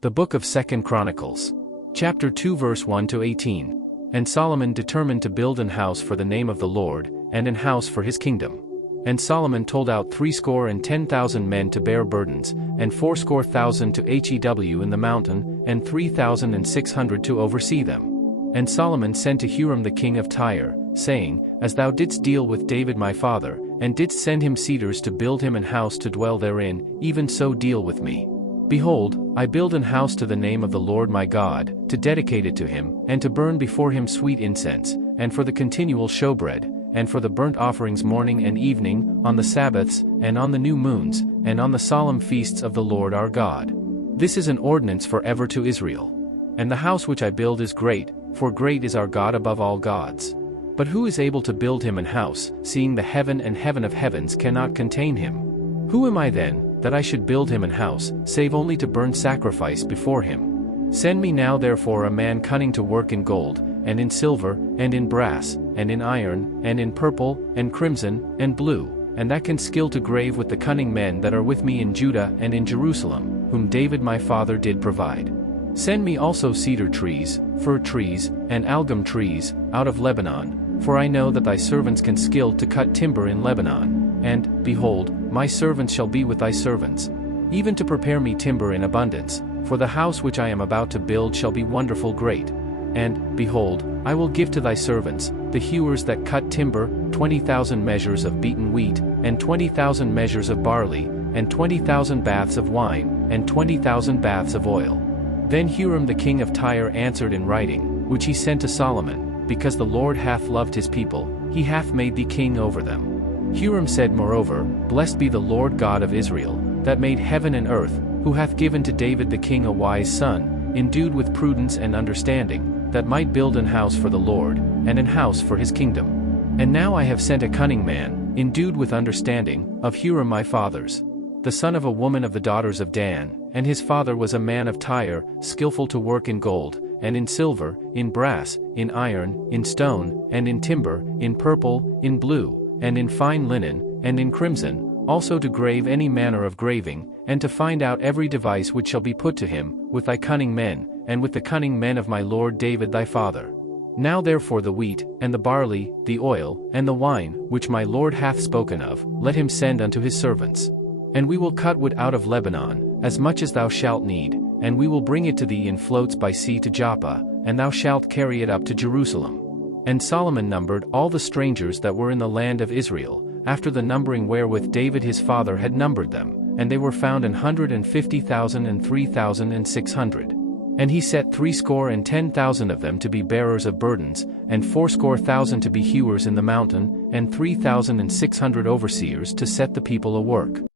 The book of 2 Chronicles. Chapter 2 verse 1 to 18. And Solomon determined to build an house for the name of the Lord, and an house for his kingdom. And Solomon told out 70,000 men to bear burdens, and 80,000 to hew in the mountain, and 3,600 to oversee them. And Solomon sent to Huram the king of Tyre, saying, As thou didst deal with David my father, and didst send him cedars to build him an house to dwell therein, even so deal with me. Behold, I build an house to the name of the Lord my God, to dedicate it to him, and to burn before him sweet incense, and for the continual showbread, and for the burnt offerings morning and evening, on the Sabbaths, and on the new moons, and on the solemn feasts of the Lord our God. This is an ordinance forever to Israel. And the house which I build is great, for great is our God above all gods. But who is able to build him an house, seeing the heaven and heaven of heavens cannot contain him? Who am I then, that I should build him an house, save only to burn sacrifice before him? Send me now therefore a man cunning to work in gold, and in silver, and in brass, and in iron, and in purple, and crimson, and blue, and that can skill to grave with the cunning men that are with me in Judah and in Jerusalem, whom David my father did provide. Send me also cedar trees, fir trees, and algum trees, out of Lebanon, for I know that thy servants can skill to cut timber in Lebanon. And, behold, my servants shall be with thy servants, even to prepare me timber in abundance, for the house which I am about to build shall be wonderful great. And, behold, I will give to thy servants, the hewers that cut timber, 20,000 measures of beaten wheat, and 20,000 measures of barley, and 20,000 baths of wine, and 20,000 baths of oil. Then Huram the king of Tyre answered in writing, which he sent to Solomon, Because the Lord hath loved his people, he hath made thee king over them. Huram said moreover, Blessed be the Lord God of Israel, that made heaven and earth, who hath given to David the king a wise son, endued with prudence and understanding, that might build an house for the Lord, and an house for his kingdom. And now I have sent a cunning man, endued with understanding, of Huram my father's, the son of a woman of the daughters of Dan, and his father was a man of Tyre, skillful to work in gold, and in silver, in brass, in iron, in stone, and in timber, in purple, in blue, and in fine linen, and in crimson, also to grave any manner of graving, and to find out every device which shall be put to him, with thy cunning men, and with the cunning men of my lord David thy father. Now therefore the wheat, and the barley, the oil, and the wine, which my lord hath spoken of, let him send unto his servants. And we will cut wood out of Lebanon, as much as thou shalt need, and we will bring it to thee in floats by sea to Joppa, and thou shalt carry it up to Jerusalem. And Solomon numbered all the strangers that were in the land of Israel, after the numbering wherewith David his father had numbered them, and they were found 150,000 and 3,600. And he set 70,000 of them to be bearers of burdens, and 80,000 to be hewers in the mountain, and 3,600 overseers to set the people a work.